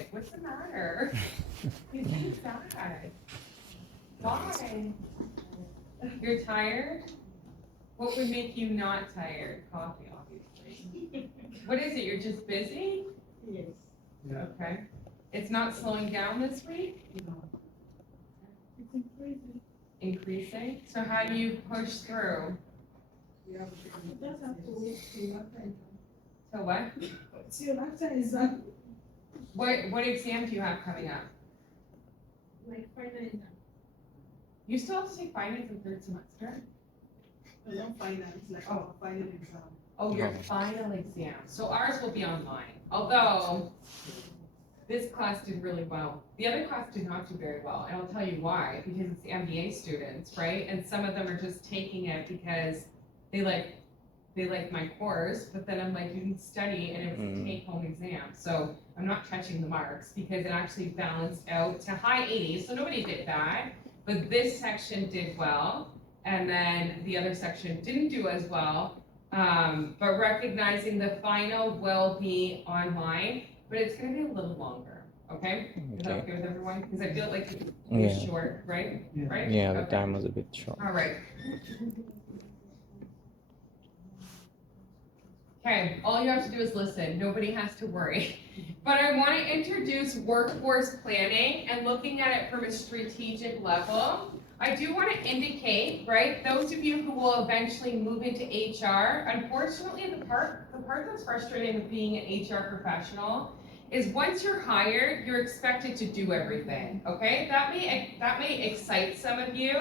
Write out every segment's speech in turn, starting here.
quiet. What's the matter? You seem sad. Why? You're tired? What would make you not tired? Coffee, obviously. What is it? You're just busy? Yes. Okay. It's not slowing down this week? No. It's increasing. Increasing? So how do you push through? Just have to wait till after exam. So what? Till after exam. What exam do you have coming up? Like final exam. You still have to take finance in third semester? Not finance, like our final exam. Oh, your final exam. So ours will be online. Although this class did really well. The other class did not do very well. And I'll tell you why. Because it's the MBA students, right? And some of them are just taking it because they like my course, but then I'm like, you can study and it was a take-home exam. So I'm not touching the marks because it actually balanced out to high 80s. So nobody did bad, but this section did well. And then the other section didn't do as well. But recognizing the final will be online, but it's going to be a little longer. Okay? Is that okay with everyone? Because I feel like it was short, right? Yeah. Right? Yeah, the Okay. time was a bit short. All right. Okay, all you have to do is listen. Nobody has to worry. But I want to introduce workforce planning and looking at it from a strategic level. I do want to indicate, right, those of you who will eventually move into HR, unfortunately, the part that's frustrating with being an HR professional is once you're hired, you're expected to do everything, okay? That may excite some of you,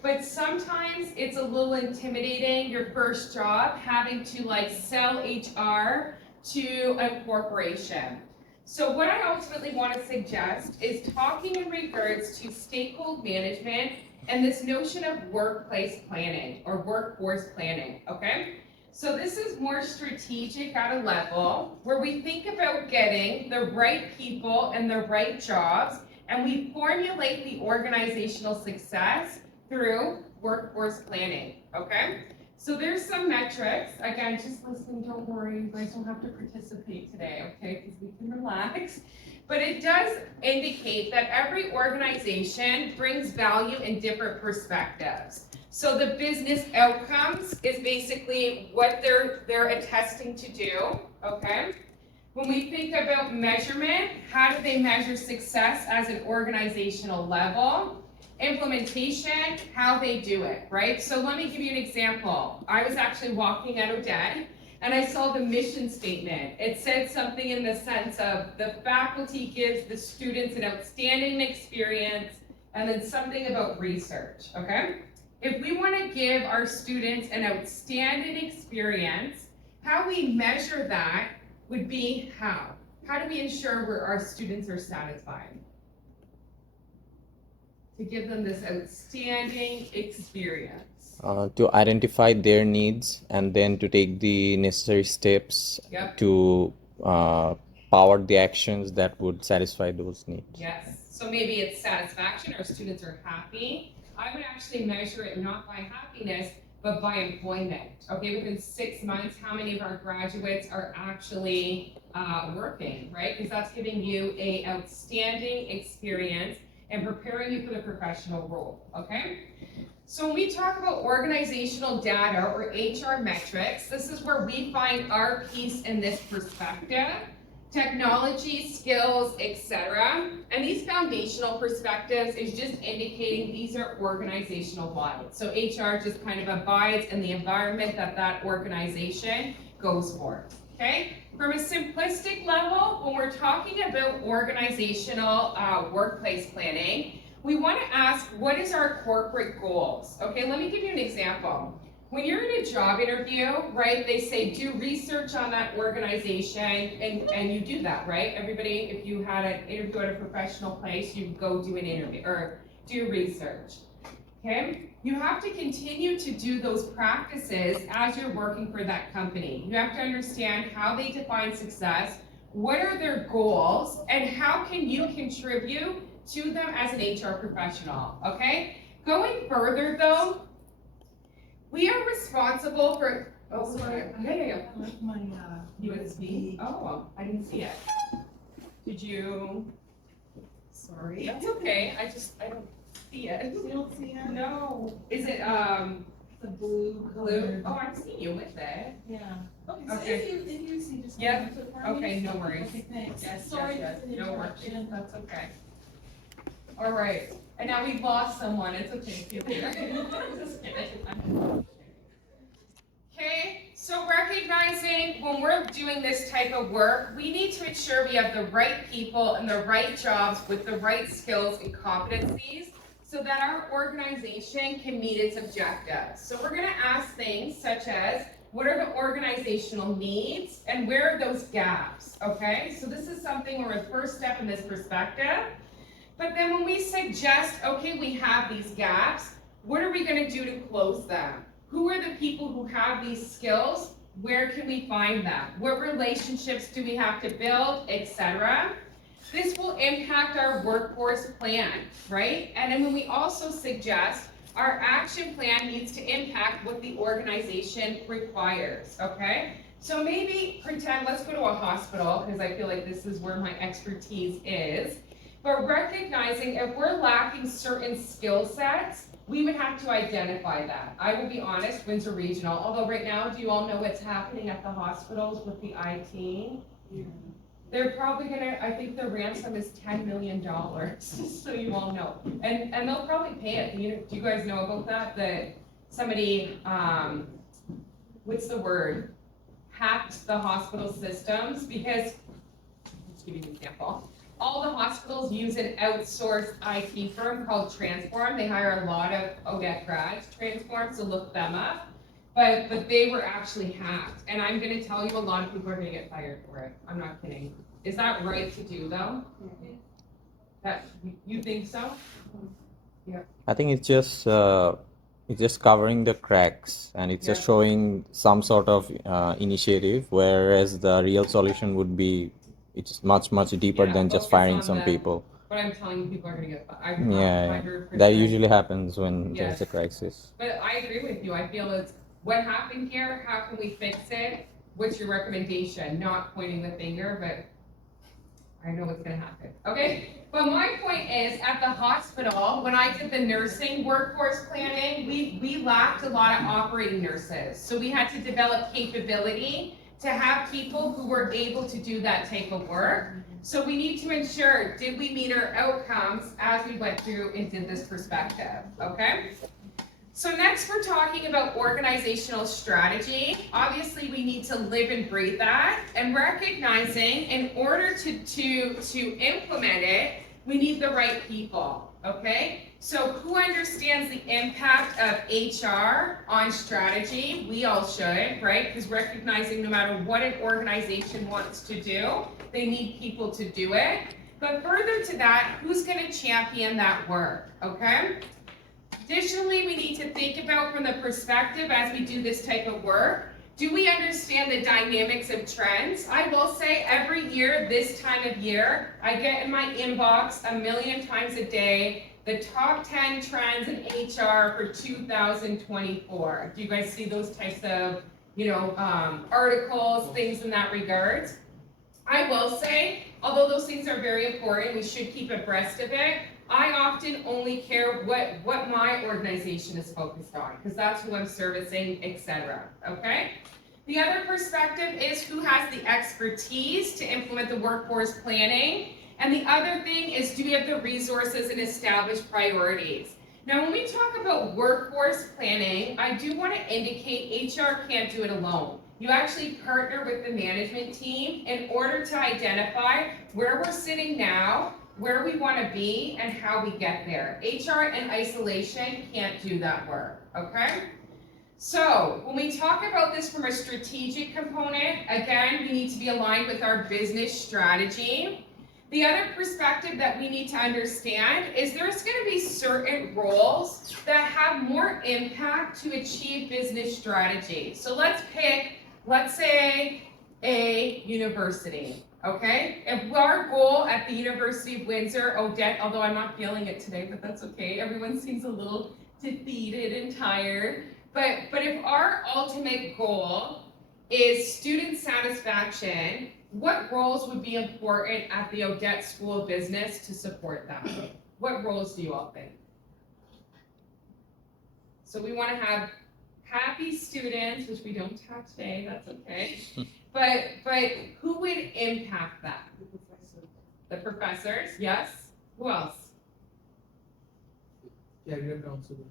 but sometimes it's a little intimidating, your first job, having to like sell HR to a corporation. So what I ultimately want to suggest is talking in regards to stakeholder management and this notion of workplace planning or workforce planning, okay? So this is more strategic at a level where we think about getting the right people and the right jobs, and we formulate the organizational success through workforce planning, okay? So there's some metrics. Again, just listen, don't worry, you guys don't have to participate today, okay? Because we can relax. But it does indicate that every organization brings value in different perspectives. So the business outcomes is basically what they're attesting to do, okay? When we think about measurement, how do they measure success as an organizational level? Implementation, how they do it, right? So let me give you an example. I was actually walking at Odette and I saw the mission statement. It said something in the sense of the faculty gives the students an outstanding experience, and then something about research, okay? If we want to give our students an outstanding experience, how we measure that would be how? How do we ensure our students are satisfied? To give them this outstanding experience. To identify their needs and then to take the necessary steps to power the actions that would satisfy those needs. Yes, so maybe it's satisfaction, our students are happy. I would actually measure it not by happiness, but by employment. Okay, within 6 months, how many of our graduates are actually working, right? Because that's giving you an outstanding experience and preparing you for the professional role, okay? So when we talk about organizational data or HR metrics, this is where we find our piece in this perspective. Technology, skills, etc. And these foundational perspectives is just indicating these are organizational values. So HR just kind of abides in the environment that organization goes for, okay? From a simplistic level, when we're talking about organizational workplace planning, we want to ask, what is our corporate goals? Okay, let me give you an example. When you're in a job interview, right, they say do research on that organization, and you do that, right? Everybody, if you had an interview at a professional place, you go do an interview or do research. Okay? You have to continue to do those practices as you're working for that company. You have to understand how they define success, what are their goals, and how can you contribute to them as an HR professional, okay? Going further though, we are responsible for, oh, sorry. Yeah. I left my USB? Oh, I didn't see it. Did you? Sorry. That's okay. I don't see it. You don't see it? No. Is it The blue blue? color. Oh, I see you with it. Yeah. Okay, so Okay. if you see, just. Yep. come up to it for me. Okay, no worries. Okay, thanks. Yes, Sorry yes, for the yes. No worries. interruption. That's okay. All right. And now we've lost someone. It's okay. See you later. Just kidding. Okay, so recognizing when we're doing this type of work, we need to ensure we have the right people and the right jobs with the right skills and competencies so that our organization can meet its objectives. So we're going to ask things such as, what are the organizational needs and where are those gaps, okay? So this is something where the first step in this perspective. But then when we suggest, okay, we have these gaps, what are we going to do to close them? Who are the people who have these skills? Where can we find them? What relationships do we have to build, etc.? This will impact our workforce plan, right? And then when we also suggest our action plan needs to impact what the organization requires, okay? So maybe pretend, let's go to a hospital, because I feel like this is where my expertise is. But recognizing if we're lacking certain skill sets, we would have to identify that. I will be honest, Windsor Regional, although right now, do you all know what's happening at the hospitals with the IT? Yeah. They're probably gonna, I think the ransom is $10 million, so you all know. And they'll probably pay it. Do you guys know about that? That somebody, what's the word? Hacked the hospital systems because, let's give you an example. All the hospitals use an outsourced IT firm called Transform. They hire a lot of ODEC grads, Transform, so look them up. But they were actually hacked. And I'm gonna tell you, a lot of people are gonna get fired for it. I'm not kidding. Is that right to do though? That, you think so? I think it's just covering the cracks, and it's just Yeah. showing some sort of initiative, whereas the real solution would be it's much deeper Yeah, than just focus firing on some the- people. But I'm telling you, people are gonna get fired. Yeah, 100%. that usually happens when Yes. there's a crisis. But I agree with you. I feel it's what happened here, how can we fix it? What's your recommendation? Not pointing the finger, but I know what's gonna happen. Okay? But my point is, at the hospital, when I did the nursing workforce planning, we lacked a lot of operating nurses. So we had to develop capability to have people who were able to do that type of work. So we need to ensure, did we meet our outcomes as we went through and did this perspective, okay? So next we're talking about organizational strategy. Obviously we need to live and breathe that, and recognizing in order to implement it, we need the right people, okay? So who understands the impact of HR on strategy? We all should, right? Because recognizing no matter what an organization wants to do, they need people to do it. But further to that, who's gonna champion that work, okay? Additionally, we need to think about from the perspective as we do this type of work, do we understand the dynamics of trends? I will say every year, this time of year, I get in my inbox 1 million times a day, the top 10 trends in HR for 2024. Do you guys see those types of, articles, things in that regard? I will say, although those things are very important, we should keep abreast of it. I often only care what my organization is focused on, because that's who I'm servicing, etc. Okay? The other perspective is who has the expertise to implement the workforce planning. And the other thing is, do we have the resources and established priorities? Now, when we talk about workforce planning, I do want to indicate HR can't do it alone. You actually partner with the management team in order to identify where we're sitting now, where we want to be, and how we get there. HR in isolation can't do that work, okay? So when we talk about this from a strategic component, again, we need to be aligned with our business strategy. The other perspective that we need to understand is there's going to be certain roles that have more impact to achieve business strategy. So let's say a university. Okay, if our goal at the University of Windsor, Odette, although I'm not feeling it today, but that's okay. Everyone seems a little defeated and tired. But if our ultimate goal is student satisfaction, what roles would be important at the Odette School of Business to support that? What roles do you all think? So we want to have happy students, which we don't have today, that's okay. But who would impact that? The professors, yes. Who else? Career counselors.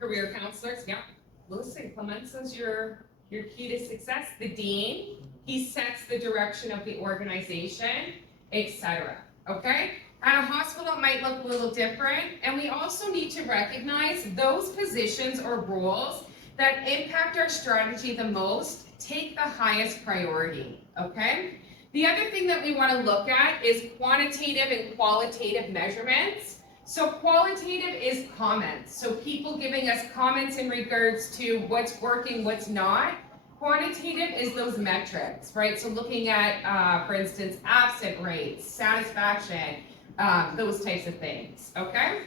Career counselors, yeah. Listen, Clemenza's your key to success. The dean, he sets the direction of the organization, etc. Okay? At a hospital, it might look a little different, and we also need to recognize those positions or roles that impact our strategy the most take the highest priority, okay? The other thing that we want to look at is quantitative and qualitative measurements. So qualitative is comments, so people giving us comments in regards to what's working, what's not. Quantitative is those metrics, right? So looking at, for instance, absent rates, satisfaction, those types of things, okay?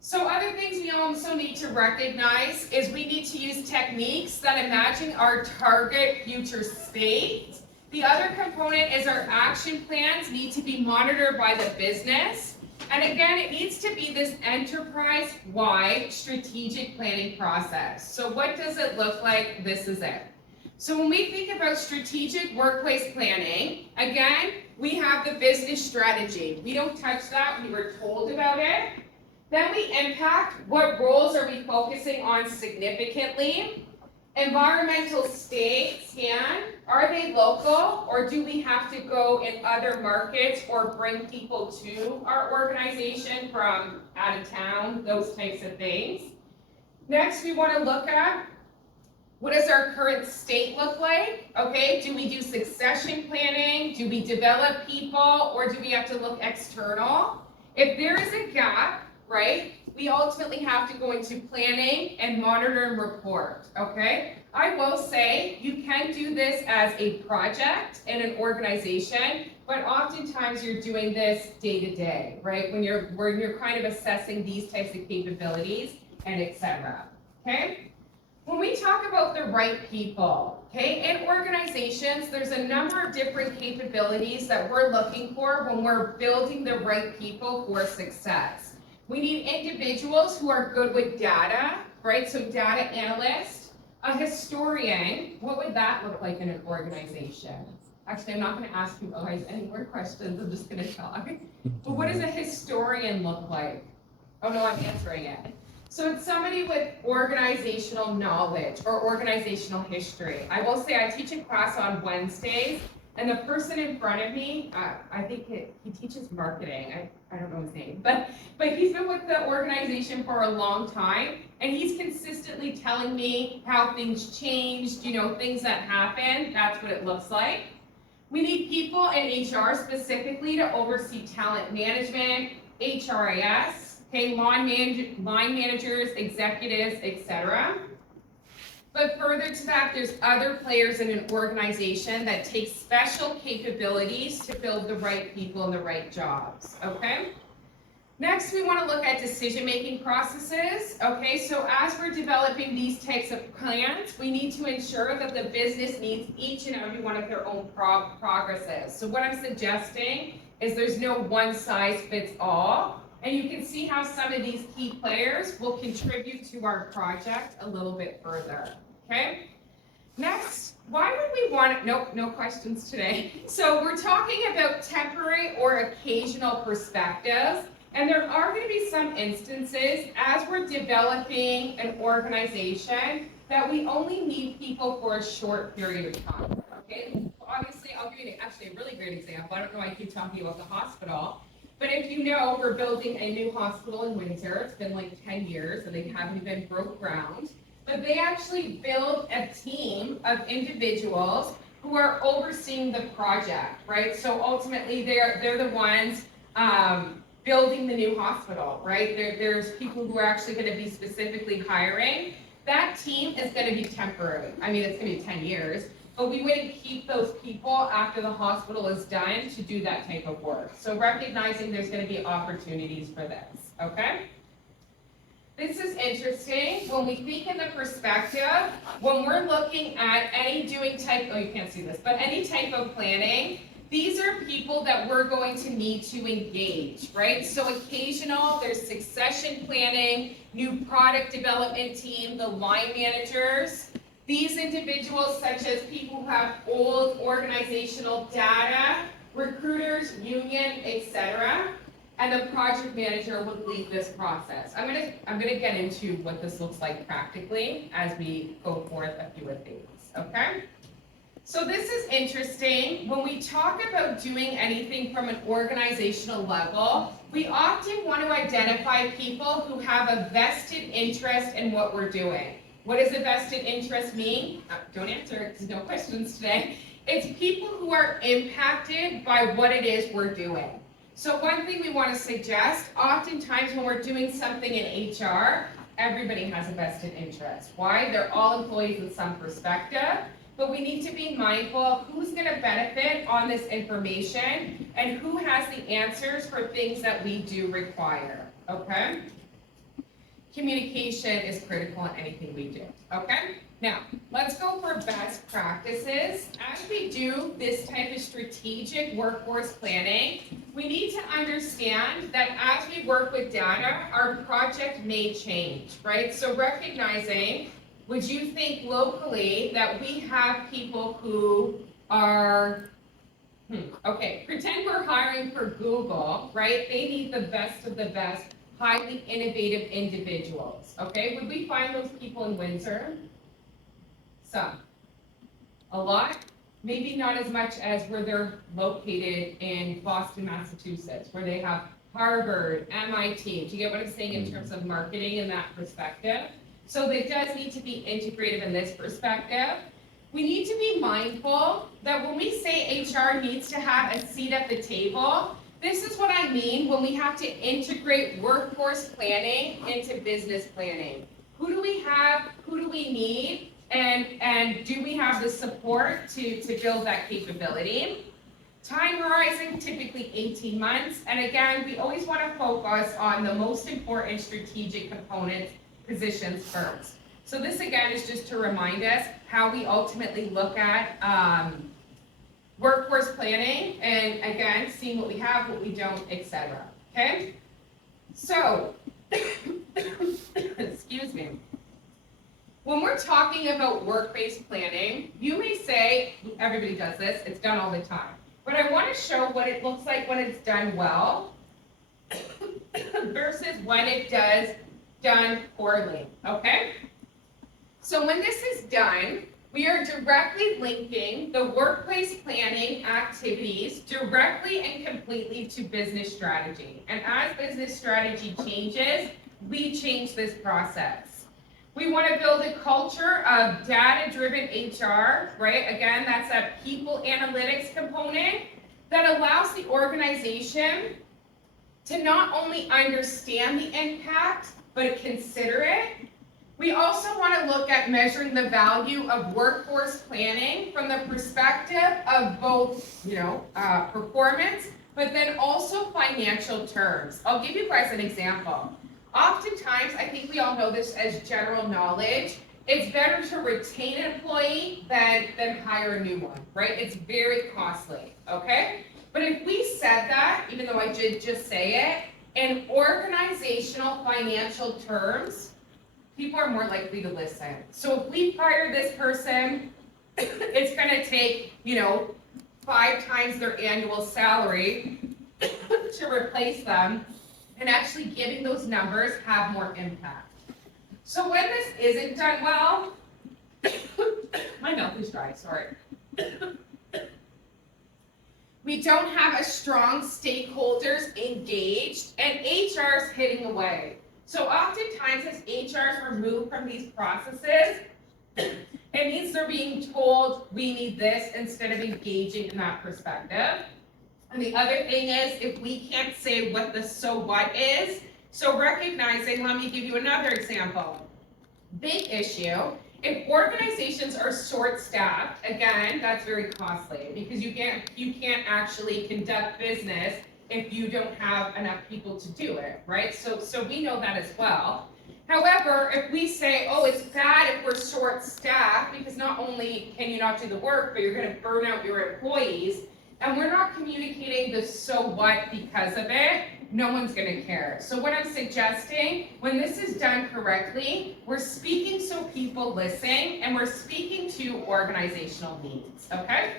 So other things we also need to recognize is we need to use techniques that imagine our target future state. The other component is our action plans need to be monitored by the business. And again, it needs to be this enterprise-wide strategic planning process. So what does it look like? This is it. So when we think about strategic workplace planning, again, we have the business strategy. We don't touch that, we were told about it. Then we impact, what roles are we focusing on significantly? Environmental state, scan, are they local or do we have to go in other markets or bring people to our organization from out of town, those types of things. Next, we want to look at, what does our current state look like? Okay, do we do succession planning? Do we develop people or do we have to look external? If there is a gap, right, we ultimately have to go into planning and monitor and report, okay? I will say you can do this as a project in an organization, but oftentimes you're doing this day to day, right? When you're kind of assessing these types of capabilities and etc. Okay? When we talk about the right people, okay, in organizations, there's a number of different capabilities that we're looking for when we're building the right people for success. We need individuals who are good with data, right? So data analyst, a historian, what would that look like in an organization? Actually, I'm not going to ask you guys any more questions, I'm just going to talk. But what does a historian look like? Oh no, I'm answering it. So it's somebody with organizational knowledge or organizational history. I will say I teach a class on Wednesdays, and the person in front of me, I think he teaches marketing. I don't know his name, but he's been with the organization for a long time, and he's consistently telling me how things changed, you know, things that happen. That's what it looks like. We need people in HR specifically to oversee talent management, HRIS, okay, line managers, executives, etc. But further to that, there's other players in an organization that take special capabilities to build the right people in the right jobs, okay? Next, we want to look at decision-making processes, okay? So as we're developing these types of plans, we need to ensure that the business meets each and every one of their own progresses. So what I'm suggesting is there's no one-size-fits-all, and you can see how some of these key players will contribute to our project a little bit further, okay? Next, why would we want it? Nope, no questions today. So we're talking about temporary or occasional perspectives, and there are going to be some instances as we're developing an organization that we only need people for a short period of time, okay? Obviously, I'll give you actually a really great example. I don't know why I keep talking about the hospital. But if you know, we're building a new hospital in Windsor. It's been like 10 years and they haven't even broke ground. But they actually build a team of individuals who are overseeing the project, right? So ultimately, they're the ones building the new hospital, right? There's people who are actually going to be specifically hiring. That team is going to be temporary. I mean, it's going to be 10 years. But we wouldn't keep those people after the hospital is done to do that type of work. So recognizing there's going to be opportunities for this, okay? This is interesting. When we think in the perspective, when we're looking at any type of planning, These are people that we're going to need to engage, right? So occasional, there's succession planning, new product development team, the line managers. These individuals, such as people who have old organizational data, recruiters, union, etc. And the project manager would lead this process. I'm gonna get into what this looks like practically as we go forth a few of these, okay? So this is interesting. When we talk about doing anything from an organizational level, we often want to identify people who have a vested interest in what we're doing. What does a vested interest mean? Don't answer, because no questions today. It's people who are impacted by what it is we're doing. So one thing we want to suggest, oftentimes when we're doing something in HR, everybody has a vested interest. Why? They're all employees in some perspective. But we need to be mindful of who's going to benefit on this information and who has the answers for things that we do require, okay? Communication is critical in anything we do, okay? Now, let's go for best practices. As we do this type of strategic workforce planning, we need to understand that as we work with data, our project may change, right? So recognizing, would you think locally that we have people who are, okay, pretend we're hiring for Google, right? They need the best of the best, highly innovative individuals, okay? Would we find those people in Windsor? Some. A lot? Maybe not as much as where they're located in Boston, Massachusetts, where they have Harvard, MIT. Do you get what I'm saying in terms of marketing in that perspective? So it does need to be integrative in this perspective. We need to be mindful that when we say HR needs to have a seat at the table, this is what I mean when we have to integrate workforce planning into business planning. Who do we have? Who do we need? And do we have the support to build that capability? Time horizon, typically 18 months. And again, we always want to focus on the most important strategic components, positions first. So this again is just to remind us how we ultimately look at workforce planning and again, seeing what we have, what we don't, etc. Okay? So, excuse me. When we're talking about work-based planning, you may say, everybody does this, it's done all the time. But I want to show what it looks like when it's done well versus when it does done poorly, okay? So when this is done, we are directly linking the workplace planning activities directly and completely to business strategy. And as business strategy changes, we change this process. We want to build a culture of data-driven HR, right? Again, that's a people analytics component that allows the organization to not only understand the impact, but consider it. We also want to look at measuring the value of workforce planning from the perspective of both, performance, but then also financial terms. I'll give you guys an example. Oftentimes, I think we all know this as general knowledge, it's better to retain an employee than hire a new one, right? It's very costly, okay? But if we said that, even though I did just say it, in organizational financial terms, people are more likely to listen. So if we fire this person, it's gonna take, 5 times their annual salary to replace them, and actually giving those numbers have more impact. So when this isn't done well, my mouth is dry, sorry. We don't have a strong stakeholders engaged, and HR's hitting away. So oftentimes as HR's removed from these processes, it means they're being told we need this instead of engaging in that perspective. And the other thing is, if we can't say what the so what is, so recognizing, let me give you another example. Big issue, if organizations are short-staffed, again, that's very costly because you can't actually conduct business if you don't have enough people to do it, right? So we know that as well. However, if we say, oh, it's bad if we're short-staffed because not only can you not do the work, but you're going to burn out your employees, and we're not communicating the so what because of it, no one's gonna care. So what I'm suggesting, when this is done correctly, we're speaking so people listen, and we're speaking to organizational needs, okay?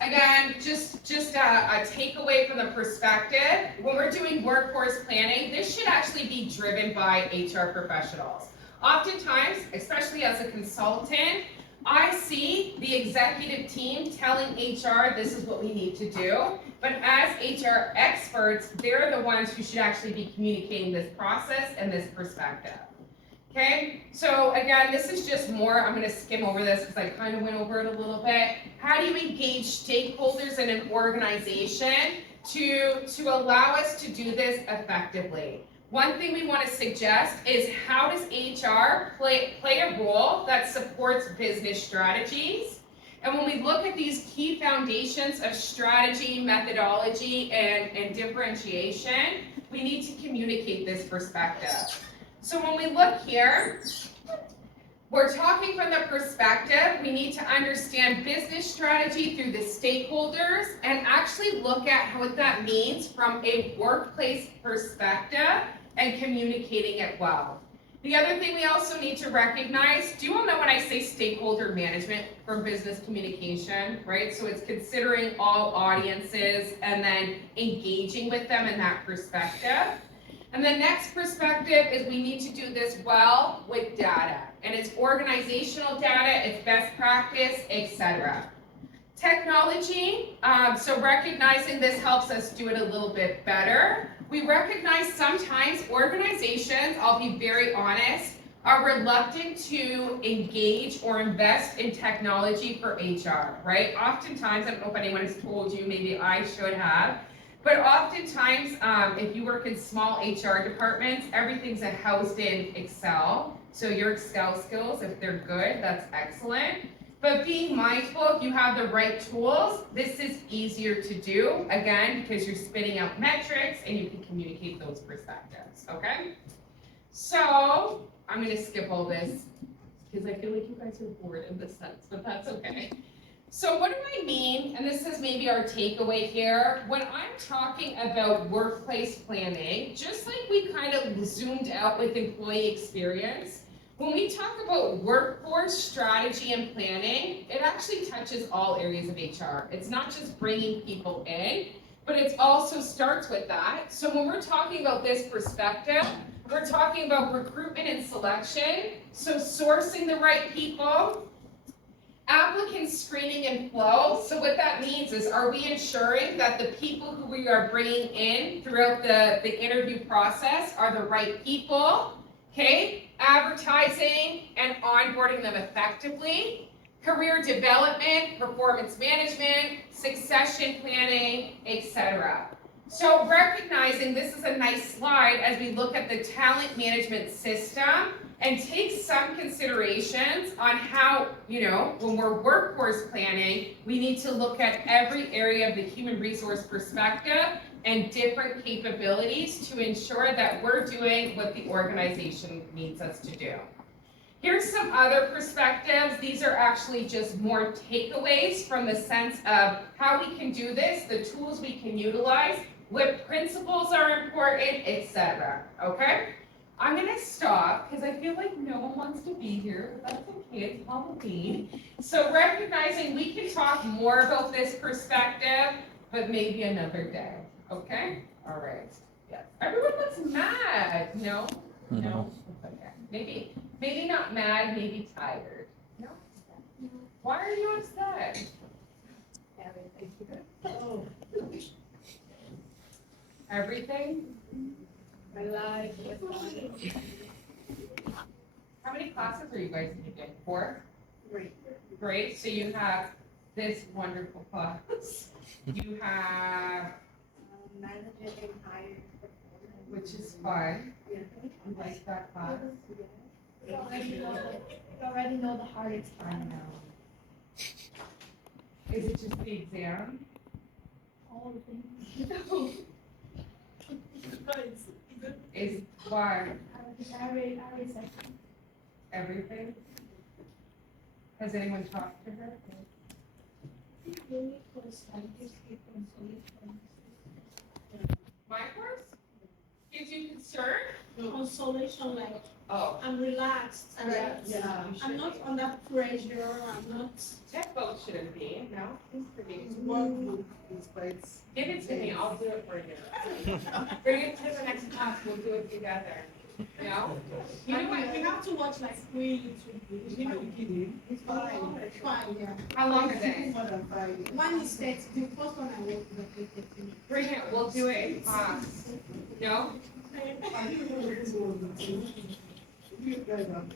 Again, just a takeaway from the perspective, when we're doing workforce planning, this should actually be driven by HR professionals. Oftentimes, especially as a consultant, I see the executive team telling HR this is what we need to do, but as HR experts, they're the ones who should actually be communicating this process and this perspective. Okay, so again, this is just more, I'm gonna skim over this because I kind of went over it a little bit. How do you engage stakeholders in an organization to allow us to do this effectively? One thing we want to suggest is how does HR play a role that supports business strategies? And when we look at these key foundations of strategy, methodology, and differentiation, we need to communicate this perspective. So when we look here, we're talking from the perspective, we need to understand business strategy through the stakeholders and actually look at what that means from a workplace perspective and communicating it well. The other thing we also need to recognize, do you all know when I say stakeholder management from business communication, right? So it's considering all audiences and then engaging with them in that perspective. And the next perspective is we need to do this well with data. And it's organizational data, it's best practice, etc. Technology, so recognizing this helps us do it a little bit better. We recognize sometimes organizations, I'll be very honest, are reluctant to engage or invest in technology for HR, right? Oftentimes, I don't know if anyone has told you, maybe I should have, but oftentimes, if you work in small HR departments, everything's housed in Excel. So your Excel skills, if they're good, that's excellent. But being mindful, if you have the right tools, this is easier to do, again, because you're spitting out metrics and you can communicate those perspectives, okay? So, I'm gonna skip all this, because I feel like you guys are bored in this sense, but that's okay. So what do I mean, and this is maybe our takeaway here, when I'm talking about workplace planning, just like we kind of zoomed out with employee experience, when we talk about workforce strategy and planning, it actually touches all areas of HR. It's not just bringing people in, but it also starts with that. So when we're talking about this perspective, we're talking about recruitment and selection, so sourcing the right people, applicant screening and flow. So what that means is, are we ensuring that the people who we are bringing in throughout the interview process are the right people? Okay, advertising and onboarding them effectively, career development, performance management, succession planning, etc. So recognizing this is a nice slide as we look at the talent management system and take some considerations on how, when we're workforce planning, we need to look at every area of the human resource perspective and different capabilities to ensure that we're doing what the organization needs us to do. Here's some other perspectives. These are actually just more takeaways from the sense of how we can do this, the tools we can utilize, what principles are important, etc. Okay? I'm gonna stop because I feel like no one wants to be here, but that's okay, it's Halloween. So recognizing we can talk more about this perspective, but maybe another day. Okay? All right. Yes. Everyone looks mad. No? No? Okay. Maybe not mad, maybe tired. No? Why are you upset? Oh, Everything? my life was How many classes are you guys taking? 4? great. Great. So you have this wonderful class. You have, Managing and hiring performance. which is fun. Yeah. You like that class? You already know the hardest I part. know. Is it just the exam? All the things. Is why Every section. everything? Has anyone talked to her? Really cool. course like gives you consolation. My course gives you concern. Consolation, like Oh, I'm relaxed, right? Yeah. I'm not under pressure, I'm not. that boat shouldn't be. No, it's pretty. One book is quite. Give it to me. I'll do it for you. Bring it to the next class. We'll do it together. No? You know what? We have to watch like 3 YouTube videos. You know, beginning, it's fine. It's fine, yeah. How long are they? More than 5 years. One is 30, the first one I worked with was 30 Bring it. We'll do it in class. No?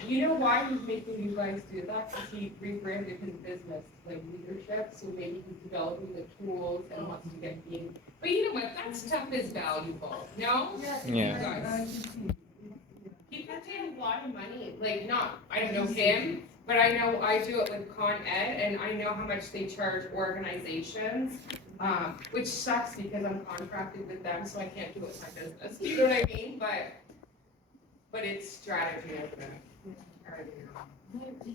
You know why he's making you guys do that? Because he rebranded his business, like leadership, so maybe he's developing the tools and wants to get being. But you know what? That stuff is valuable. No? Yeah. People pay a lot of money. Like, not, I don't know him, but I know I do it with Con Ed, and I know how much they charge organizations, which sucks because I'm contracted with them, so I can't do it with my business. You know what I mean? But it's strategy, isn't it?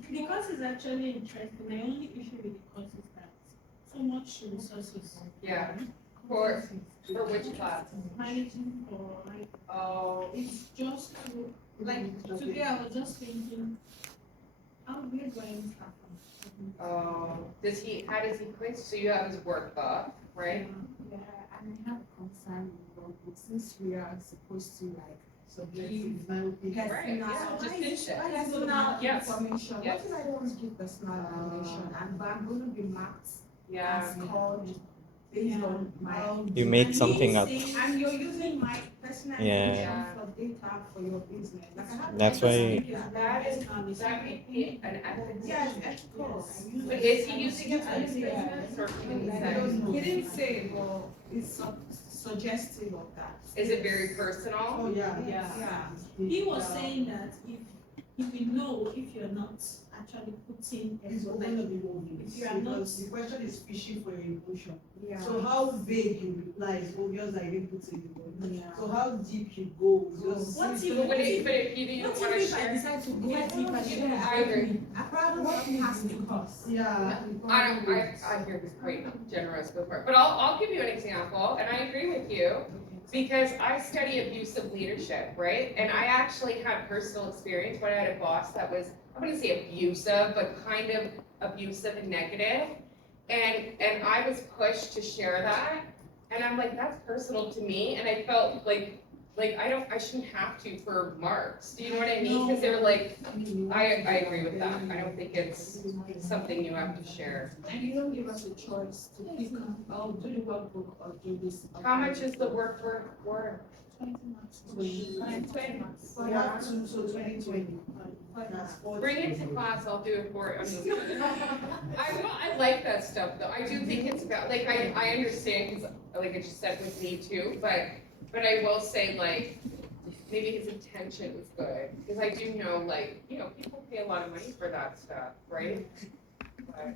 Because it's actually interesting, my only issue with the course is that so much resources. Yeah. For which class? Managing for like, Oh, it's just to, like, today I was just thinking, how we're going to start from. how does he quiz? So you have his workbook, right? Yeah, and I have a concern with since we are supposed to like Subjective, my opinion. Right, yeah, personal, just finish it. personal Yes. information. Yes. What if I don't give personal information and but I'm going to be marked Yeah. and scored based on my. You make something up. And you're using my personal Yeah. information for data for your business. Like I have That's why- That may be an ethics. Yes, issue. ethics. But is he using it for his business or can he say? He didn't say, but it's suggestive of that. Is it very personal? Oh, yeah. Yeah. He was saying that if you know if you're not actually putting It's effort, going like, to be obvious, if you are not- because the question is fishing for your emotion. Yeah. So how vague you reply is obvious that you didn't put it in. Yeah. So how deep you go, just. What see- if- But if you didn't what want to if I share. decide to go deeper? I agree. I probably won't pass the course. Yeah. I hear this quite generous, go for it. But I'll give you an example, and I agree with you, because I study abusive leadership, right? And I actually had personal experience when I had a boss that was, I wouldn't say abusive, but kind of abusive and negative. And I was pushed to share that, and I'm like, that's personal to me, and I felt like I shouldn't have to for marks. Do you know what I mean? Because they're like, I agree with that. I don't think it's something you have to share. And you don't give us a choice to pick, oh, do the workbook or do this. How much is the work for? 20 marks. 20 months. We have to, so 2020. That's 40. Bring it to class, I'll do it for you. I like that stuff though. I do think it's about, like, I understand, because like I just said with me too, but I will say like, maybe his intention was good, because I do know like, you know, people pay a lot of money for that stuff, right? But-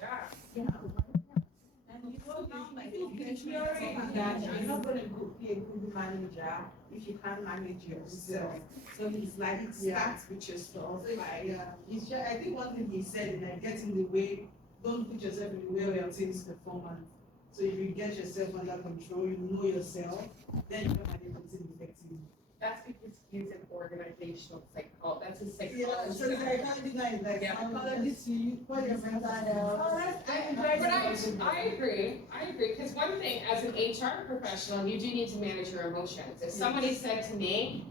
Yeah. And you know now, like, if you're not gonna be a good manager if you can't manage yourself. So it's like, it starts with yourself. Yeah, he's just, I think one thing he said is like get in the way, don't put yourself in the way of your team's performance. So if you get yourself under control, you know yourself, then you can manage the team effectively. That's because he's an organizational psychologist, that's a Yeah, so psychologist. like, I did not like, Yeah. psychologist to you, what your mental health. But I agree, because one thing, as an HR professional, you do need to manage your emotions. If somebody said to me,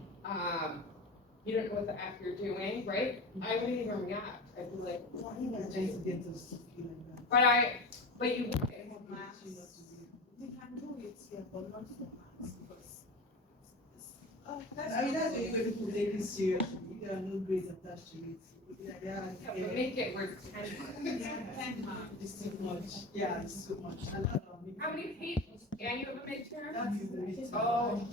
you don't know what the F you're doing, right? I wouldn't even react, I'd be like, I think that's trying to get us to feel like that. but you wouldn't. We can do it here, but not for maths, because. I mean, that's when people take it seriously, if there are no grades attached to it. Yeah, but make it worth 10 months. 10 marks. It's too much, yeah, it's too much. I don't know. How many pages, and you have a midterm? That's the Oh,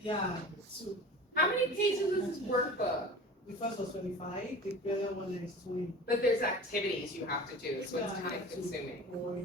yeah, so how many pages is this workbook? the first was 25, the other one is 20. But there's activities you have to do, so it's Yeah, time consuming. Or